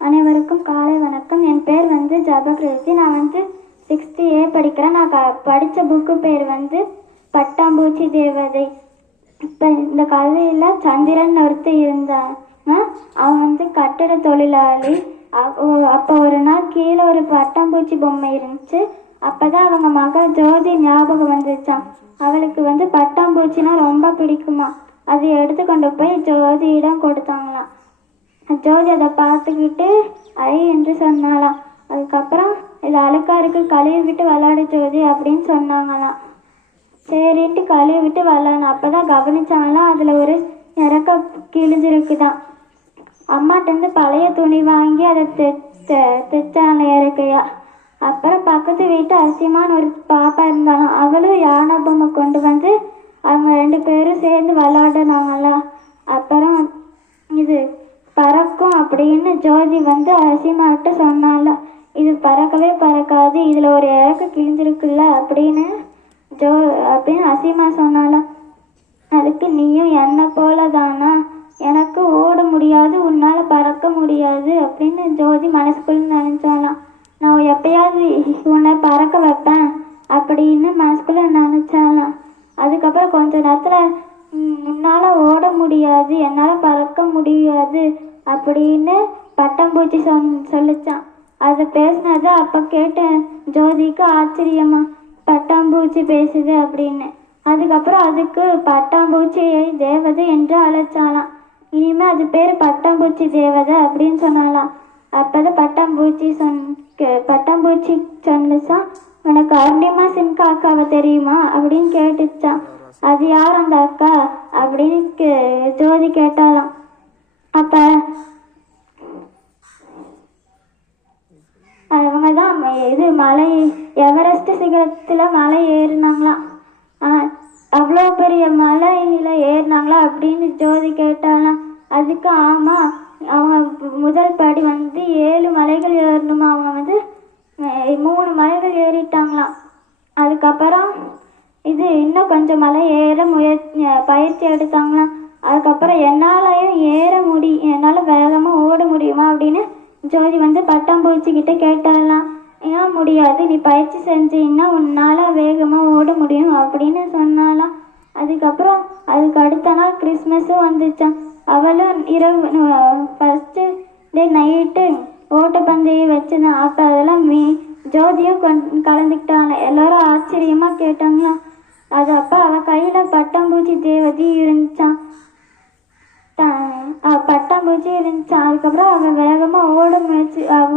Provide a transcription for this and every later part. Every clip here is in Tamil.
அனைவருக்கும் காலை வணக்கம். என் பேர் ஜபகிருதி. நான் 6th A படிக்கிறேன். நான் படித்த புக்கு பேர் பட்டாம்பூச்சி தேவதை. இப்போ இந்த கதையில் சந்திரன் ஒருத்தர் இருந்தாங்க. அவன் கட்டட தொழிலாளி. அப்போ ஒரு நாள் கீழே ஒரு பட்டாம்பூச்சி பொம்மை இருந்துச்சு. அப்போதான் அவங்க மகள் ஜோதி ஞாபகம் வந்துச்சான். அவளுக்கு பட்டாம்பூச்சினா ரொம்ப பிடிக்குமா. அதை எடுத்து கொண்டு போய் ஜோதியிடம் கொடுத்தாங்களாம். ஜோதி அதை பார்த்துக்கிட்டு ஐ என்று சொன்னாலாம். அதுக்கப்புறம் இது அழுக்கா இருக்கு, கழுவி விட்டு விளையாடு ஜோதி அப்படின்னு சொன்னாங்களாம். சரின்ட்டு கழுவி விட்டு விளையாடணும். அப்போதான் கவனிச்சாங்களாம், அதில் ஒரு இறக்க கிழிஞ்சிருக்குதான். அம்மாட்டேருந்து பழைய துணி வாங்கி அதை தைச்சாங்க இறக்கையா. அப்புறம் பக்கத்து வீட்டு அசிமான்னு ஒரு பாப்பா இருந்தாலும் அவளும் யானை பொம்மை கொண்டு அவங்க 2 பேரும் சேர்ந்து விளையாடுனாங்களா. அப்புறம் இது பறக்கும் அப்படின்னு ஜோதி அசிமாட்ட சொன்னால. இது பறக்கவே பறக்காது, இதில் ஒரு இறக்க கிழிஞ்சிருக்குல்ல அப்படின்னு அசிமா சொன்னால. அதுக்கு நீயும் என்னை போல தானா, எனக்கு ஓட முடியாது, உன்னால் பறக்க முடியாது அப்படின்னு ஜோதி மனசுக்குள்ள நினச்சாலாம். நான் எப்பயாவது உன்னை பறக்க வைப்பேன் அப்படின்னு மனசுக்குள்ள நினச்சாலாம். அதுக்கப்புறம் கொஞ்ச நேரத்தில் என்னால் ஓட முடியாது, என்னால் பறக்க முடியாது அப்படின்னு பட்டாம்பூச்சி சொல்லிச்சான். அதை பேசினது அப்போ கேட்ட ஜோதிக்கு ஆச்சரியமா, பட்டாம்பூச்சி பேசுது அப்படின்னு. அதுக்கப்புறம் அதுக்கு பட்டாம்பூச்சியை தேவதை என்று அழைச்சாலாம். இனிமேல் அது பேர் பட்டாம்பூச்சி தேவதை அப்படின்னு சொன்னாலாம். அப்போதான் பட்டாம்பூச்சி சொன்னிச்சான், உனக்கு அருணிமா சின்கா அக்காவை தெரியுமா அப்படின்னு கேட்டுச்சான். அது யார் அந்த அக்கா அப்படின்னு ஜோதி கேட்டாலாம். அப்ப அவங்க தான் இது மலை எவரெஸ்ட் சிகரத்துல மலை ஏறினாங்களாம். அவ்வளோ பெரிய மலையில ஏறினாங்களா அப்படின்னு ஜோதி கேட்டாலாம். அதுக்கு ஆமா, அவங்க முதல் படி 7 மலைகள் ஏறணுமா. அவங்க 3 மலைகள் ஏறிட்டாங்களாம். அதுக்கப்புறம் இது இன்னும் கொஞ்சம் மலை ஏற பயிற்சி எடுத்தாங்களாம். அதுக்கப்புறம் என்னாலையும் என்னால் வேகமாக ஓட முடியுமா அப்படின்னு ஜோதி பட்டாம்பூச்சிக்கிட்ட கேட்டாலாம். ஏன் முடியாது, நீ பயிற்சி செஞ்சீங்கன்னா உன்னால் வேகமாக ஓட முடியும் அப்படின்னு சொன்னாலாம். அதுக்கப்புறம் அதுக்கு அடுத்த நாள் கிறிஸ்மஸும் வந்துச்சான். அவளும் இரவு ஃபஸ்ட்டு டே நைட்டு ஓட்டப்பந்தயம் வச்சுதான். அப்போ அதெல்லாம் ஜோதியும் கலந்துக்கிட்டாங்க. எல்லோரும் ஆச்சரியமாக கேட்டாங்களாம். அது அப்போ அவள் கையில் பட்டாம்பூச்சி தேவதை இருந்துச்சான். பட்டாம்பூச்சி இருந்துச்சான். அதுக்கப்புறம் அவள்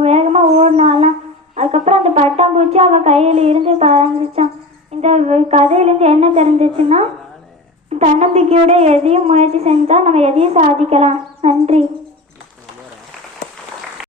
வேகமாக ஓடினாலாம். அதுக்கப்புறம் அந்த பட்டாம்பூச்சி அவள் கையில் இருந்து பறந்துச்சான். இந்த கதையிலேருந்து என்ன தெரிஞ்சிச்சுன்னா, தன்னம்பிக்கையோட எதையும் முயற்சி செஞ்சால் நம்ம எதையும் சாதிக்கலாம். நன்றி.